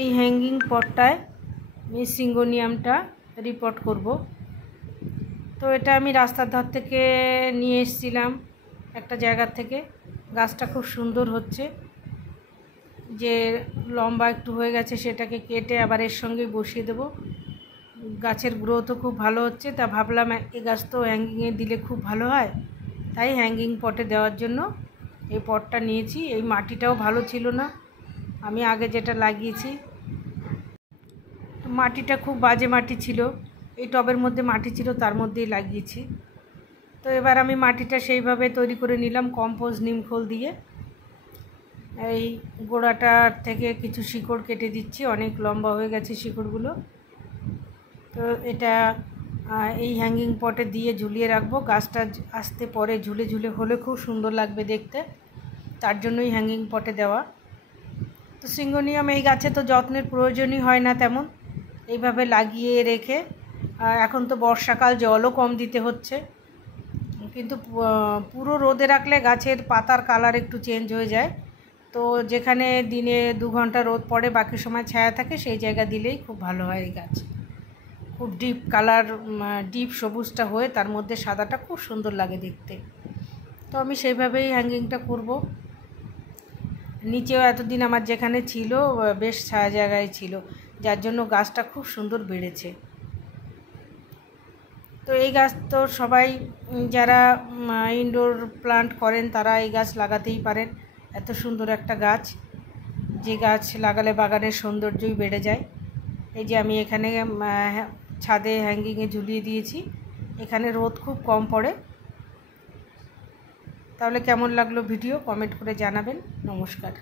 এই হ্যাঙ্গিং পটটায় আমি সিঙ্গোনিয়ামটা রিপোর্ট করব। তো এটা আমি রাস্তার ধার থেকে নিয়ে এসেছিলাম একটা জায়গা থেকে। গাছটা খুব সুন্দর হচ্ছে, যে লম্বা একটু হয়ে গেছে সেটাকে কেটে আবার এর সঙ্গে বসিয়ে দেব। গাছের গ্রোথও খুব ভালো হচ্ছে, তা ভাবলাম এই গাছ তো হ্যাঙ্গিংয়ে দিলে খুব ভালো হয়, তাই হ্যাঙ্গিং পটে দেওয়ার জন্য এই পটটা নিয়েছি। এই মাটিটাও ভালো ছিল না, আমি আগে যেটা লাগিয়েছি মাটিটা খুব বাজে মাটি ছিল। এই টবের মধ্যে মাটি ছিল, তার মধ্যেই লাগিয়েছি। তো এবার আমি মাটিটা সেইভাবে তৈরি করে নিলাম কম্পোস্ট নিমখোল দিয়ে। এই গোড়াটার থেকে কিছু শিকড় কেটে দিচ্ছি, অনেক লম্বা হয়ে গেছে শিকড়গুলো। তো এটা এই হ্যাঙ্গিং পটে দিয়ে ঝুলিয়ে রাখবো। গাছটা আস্তে পরে ঝুলে ঝুলে হলে খুব সুন্দর লাগবে দেখতে, তার জন্যই হ্যাঙ্গিং পটে দেওয়া। তো সিঙ্গোনিয়াম এই গাছে তো যত্নের প্রয়োজনই হয় না তেমন, এইভাবে লাগিয়ে রেখে, এখন তো বর্ষাকাল, জলও কম দিতে হচ্ছে, কিন্তু পুরো রোদে রাখলে গাছের পাতার কালার একটু চেঞ্জ হয়ে যায়। তো যেখানে দিনে 2 ঘন্টা রোদ পড়ে বাকি সময় ছায়া থাকে, সেই জায়গা দিলেই খুব ভালো হয়। এই গাছ খুব ডিপ কালার, ডিপ সবুজটা হয়ে তার মধ্যে সাদাটা খুব সুন্দর লাগে দেখতে। তো আমি সেইভাবেই হ্যাঙ্গিংটা করব। নিচেও এতদিন আমার যেখানে ছিল বেশ ছায়া জায়গায় ছিল, যার জন্য গাছটা খুব সুন্দর বেড়েছে। তো এই গাছ তো সবাই যারা ইনডোর প্লান্ট করেন তারা এই গাছ লাগাতেই পারেন। এত সুন্দর একটা গাছ, যে গাছ লাগালে বাগানের সৌন্দর্যই বেড়ে যায়। এই যে আমি এখানে ছাদে হ্যাঙ্গিংয়ে ঝুলিয়ে দিয়েছি, এখানে রোদ খুব কম পড়ে। তাহলে কেমন লাগলো ভিডিও কমেন্ট করে জানাবেন। নমস্কার।